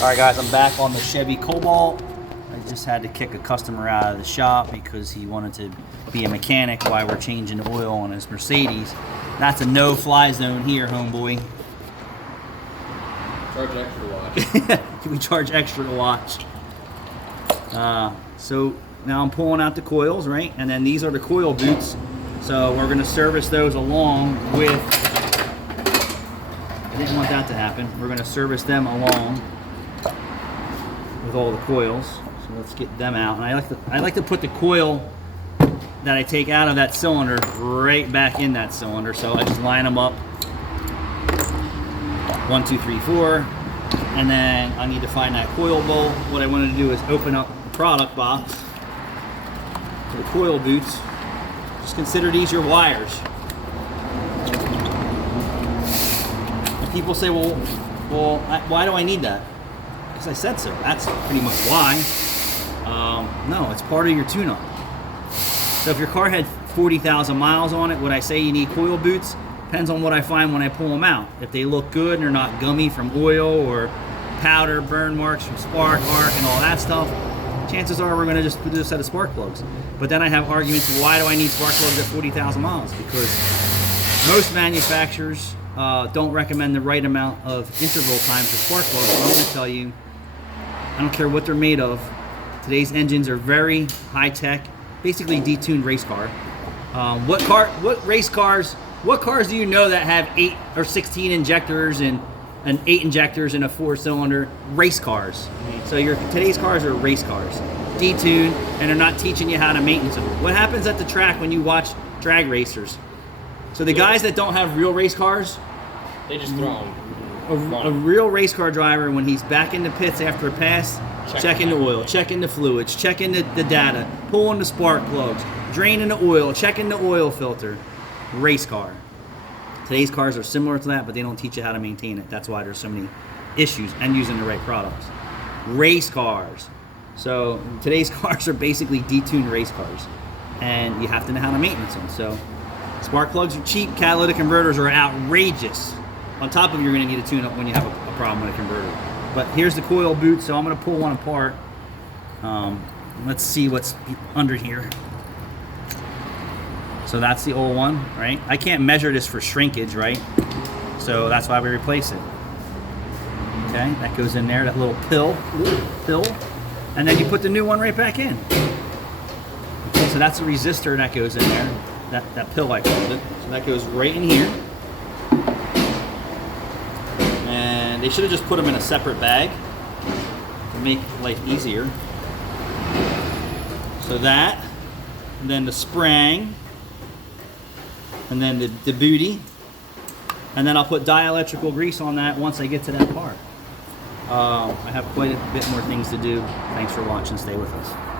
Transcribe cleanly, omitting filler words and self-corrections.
Alright guys, I'm back on the Chevy Cobalt. I just had to kick a customer out of the shop because he wanted to be a mechanic while we're changing the oil on his Mercedes. That's a no-fly zone here, homeboy. Charge extra to watch. We charge extra to watch. So now I'm pulling out the coils, right? And then these are the coil boots. So we're gonna service those along with, I didn't want that to happen. We're gonna service them along with all the coils. So let's get them out. And I like to put the coil that I take out of that cylinder right back in that cylinder. So I just line them up. 1, 2, 3, 4. And then I need to find that coil bowl. What I wanted to do is open up the product box for the coil boots. Just consider these your wires. And people say, well, why do I need that? Because I said so. That's pretty much why. No, it's part of your tune-up. So if your car had 40,000 miles on it, would I say you need coil boots? Depends on what I find when I pull them out. If they look good and they're not gummy from oil or powder, burn marks from spark, arc, and all that stuff, chances are we're going to just put a set of spark plugs. But then I have arguments, why do I need spark plugs at 40,000 miles? Because most manufacturers don't recommend the right amount of interval time for spark plugs. So I'm going to tell you, I don't care what they're made of, today's engines are very high-tech, basically detuned race car. What cars do you know that have 8 or 16 injectors and 8 injectors in a 4-cylinder? Race cars. So today's cars are race cars, detuned, and they're not teaching you how to maintenance them. What happens at the track when you watch drag racers? So the guys that don't have real race cars, They just throw them. a real race car driver, when he's back in the pits after a pass, checking the oil, checking the fluids, checking the data, pulling the spark plugs, draining the oil, checking the oil filter. Race car. Today's cars are similar to that, but they don't teach you how to maintain it. That's why there's so many issues and using the right products. Race cars. So today's cars are basically detuned race cars, and you have to know how to maintenance them. So spark plugs are cheap, catalytic converters are outrageous. On top of you're going to need a tune-up when you have a problem with a converter. But here's the coil boot, so I'm going to pull one apart. Let's see what's under here. So that's the old one, right? I can't measure this for shrinkage, right? So that's why we replace it. Okay, that goes in there, that little pill. And then you put the new one right back in. Okay, so that's a resistor that goes in there. That pill, I called it. So that goes right in here. And they should have just put them in a separate bag to make life easier. So that, and then the spring, and then the booty, and then I'll put dielectrical grease on that once I get to that part. I have quite a bit more things to do. Thanks for watching. Stay with us.